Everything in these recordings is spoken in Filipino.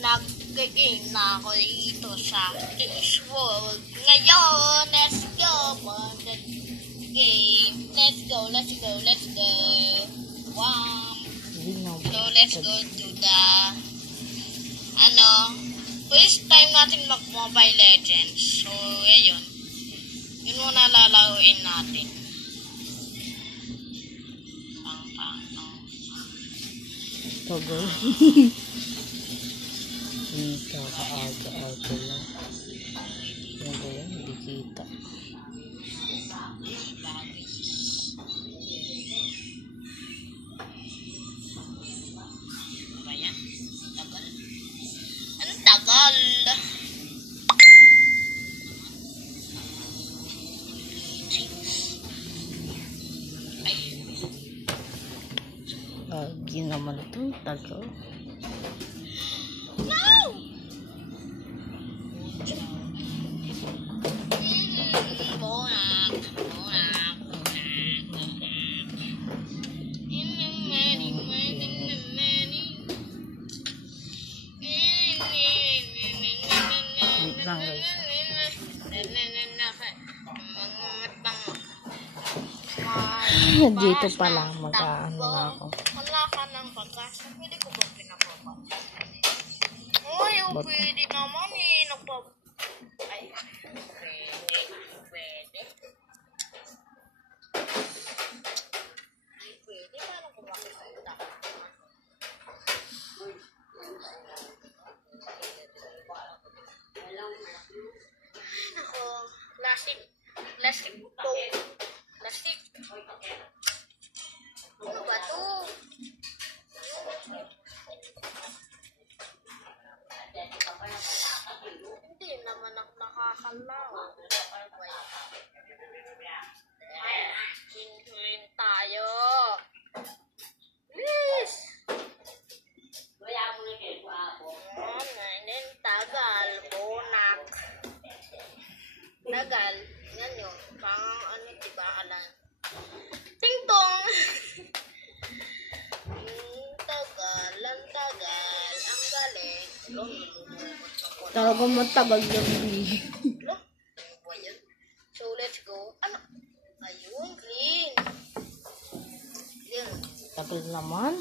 Nag-game na ako dito sa Kiss World. Ngayon, let's go for the game. Let's go. Wow. So, let's go to the first time natin mag-Mobile Legends. So, ayun. Yun muna lalaruin natin. Tagal. Kaka-aga-aga lang. Ano ba yan? Hindi kita. Ano ba yan? Tagal. Anong tagal? Lagi naman itong tagal. Dito pala mag-ano na ako. Wala ka ng pagkasa. Pwede ko ba pinapapag? Uy, pwede naman eh. Ay, pwede. Ay, pwede. Paano ko makikita? Ako, plastic to. Plastic. Ano ba to? Hindi naman ako nakakalaw. Hintuin tayo. Please. Tagal. Bonak. Tagal. Yan yun. Pang diba alam. Ting-tong! Tagal. Ang galing. Talagang matagal yung So, let's go. Ano? Ayun, clean. Clean. tagal naman.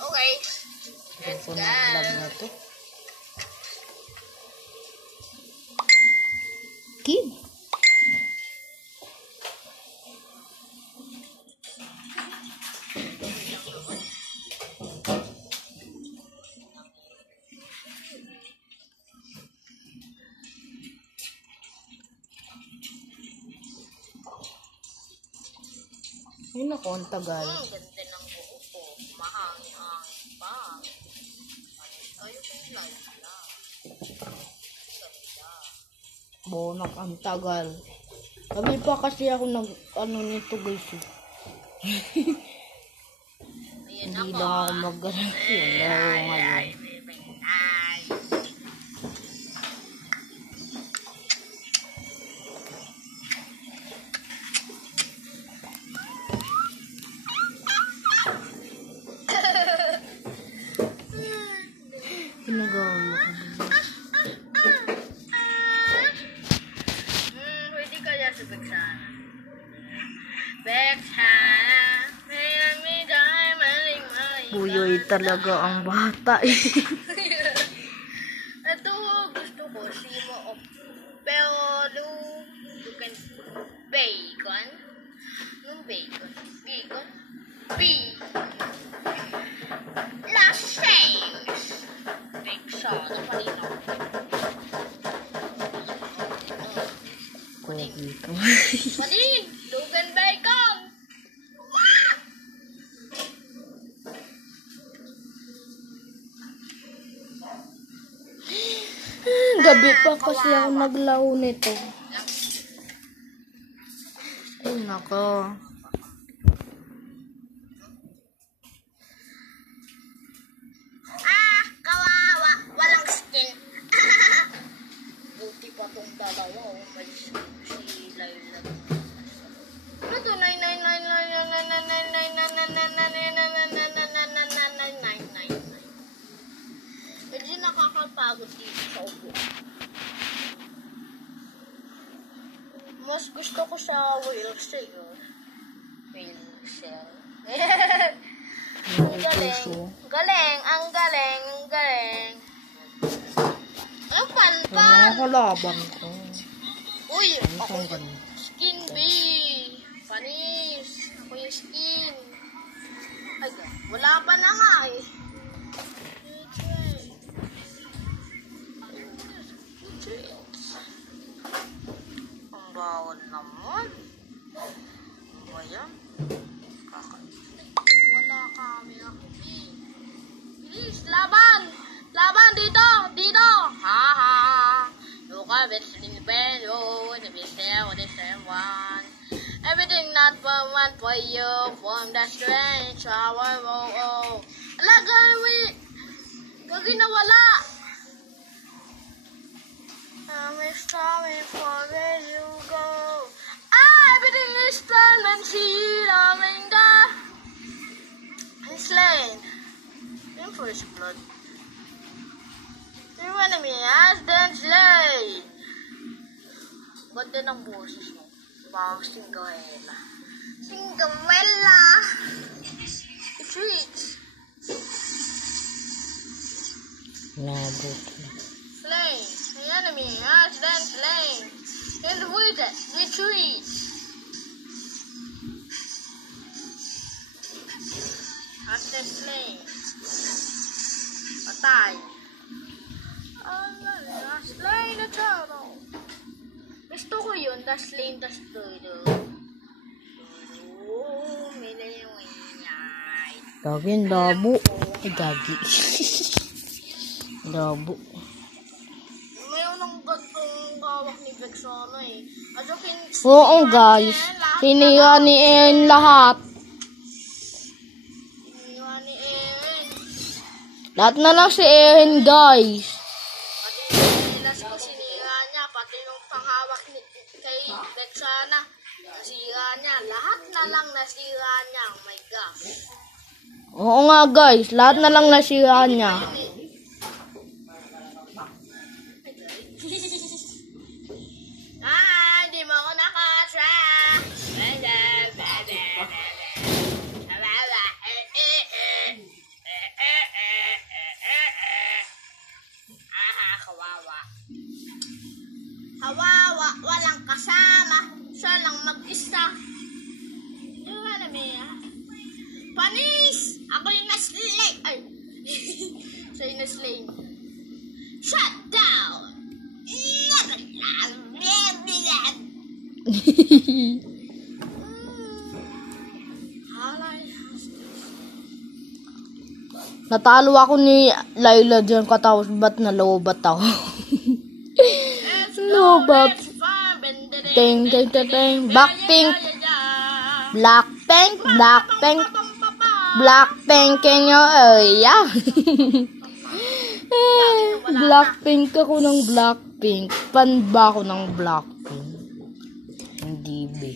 Okay. Let's go. Kid. Yun ako, ang tagal. Ganda ng buo ko. Mahangin-hangin pa. Ayun yung live na. Ganda. Bonak, ang tagal. Kami pa kasi ako nito guys. Hindi lang ako mag-galang. Yun lang ngayon. Ginagawa mo ko. Pwede kaya sa Beksana. Beksana. Buyoy talaga ang bata eh. Ito gusto ko. Simo of Pero bukan bacon. Yung bacon. Bacon. Last names. Big sauce. Palino. Kuya dito. Palin. Lugan bacon. Gabi pa kasi ako naglaro nito. Ay nako. Kawawa. Walang skin. Buti pa tong dalawa. May si Layla. Ano to? 999999999999999. Hindi nakakalawa. nakakapagod dito sa upuan. Mas gusto ko sa wheelchair. Wheelchair. Ang galing. Galing, ang galing, ang galing. Ang pan-pan. Ang kalaban ko. Uy, Ano ako kang ganun? skin bee. Panis. Ako yung skin. Ay, wala pa na nga eh. Ang bawal naman. Ano ba yan? Wala kami na kupi. Bilis, laban! Laban dito! Dito! Ha ha! Look at it, sling bello, the bisel, the same one. Everything not for one for you, from the strange hour, oh oh. Alagay, gagi na wala. I'm coming for where you go. Ah, everything is done and see, darling, I'm slain. In first blood. Your enemy has been slain. Ganda ng boses mo. Parang Cinderella. Cinderella! Retreat! Nabot. Slain. The enemy has been slain. In the woods, retreat! Has been slain. Patay. Slain the turtle. Gusto ko yun, tas slain, tas turtle. Oh, may layawin. Gagi, ang labo. Ay, gagi. Labo. Mayroon ng gantong gawak ni Vexana eh. Oo, guys. Sinira ni Ian lahat. Sinira ni Aaron. Lahat na lang si Ian, guys. Ko sinira niya, pati yung panghawak ni kay Vexana, nasira niya. Lahat na lang nasira niya. Oh my gosh. Oo nga, guys. Lahat na lang nasira niya. Di mo ako nakasya. Kawawa. Kawawa, walang kasama. Siya lang mag-isa. Di ba na, Mia? Panis! Ako yung naslay. Ay! Siya yung naslay. Shut down! Natalo ako ni Laila dyan katapos ba't nalobat ako? Lobat. Ting, ting, ting, ting. Blackpink. Blackpink. Blackpink. Blackpink in your area. Blackpink ako ng Blackpink. Fan ba ako ng Blackpink? Hindi ba?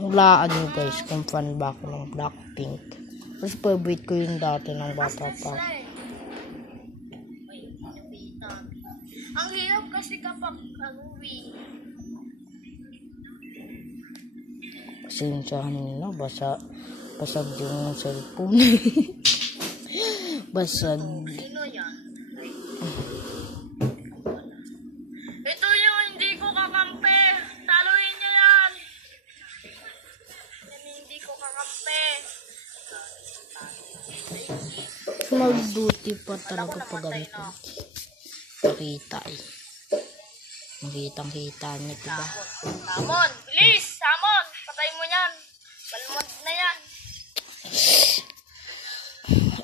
Hulaan nyo guys kung fan ba ako ng Blackpink. Mas favorite ko yung dati ng bata pa. Ang hirap kasi kapag uwi. Pasensyahan nyo na, basag yung cellphone. Basag. Sino yan? Ito yung hindi ko kakampi. Taluin niyo yan. Hindi ko kakampi. Mag-duty pa talaga pag ganito. Pakita eh. Makitang-kita niya, diba? Samon! Bilis! Samon! Patay mo yan! Balmond na yan!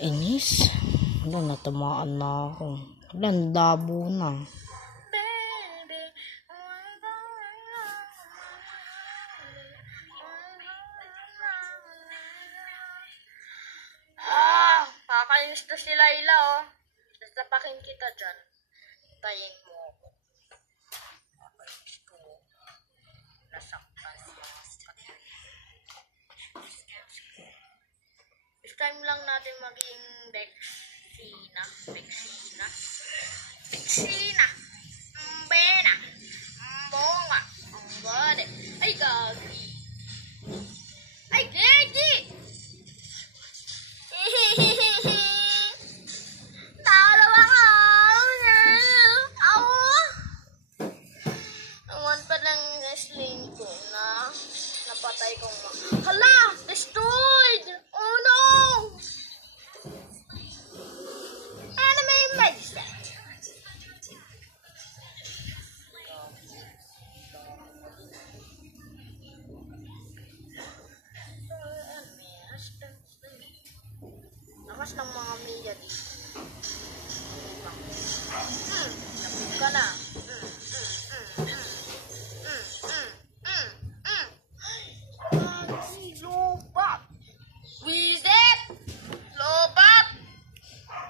Inis. Wala, natamaan na ako. Wala, dabo na. Kakainis to si Laila, oh. Sasapakin kita dyan. Tayin mo ako. Kakainis to. Nasaktan siya. This time lang natin maging Dex. Pixina. Bena. Bonga. Bode. Ay, gagi. Ay, gagi. Talo ako. Naman pa ng wrestling ko na napatay kong hala! Destroyed! Oh no! Anime Magic! Lakas ng mga media dito. Lapit ka na. Lobat! Wizard! Lobat!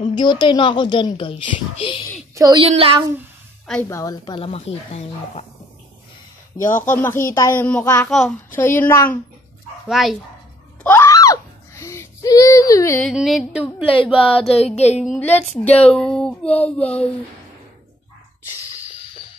Computer na ako dyan, guys. So, yun lang. Ay, bawal pala makita yung mukha. Hindi ako makita yung mukha ko. So, yun lang. Bye. Oh! We need to play battle game. Let's go. Bye-bye.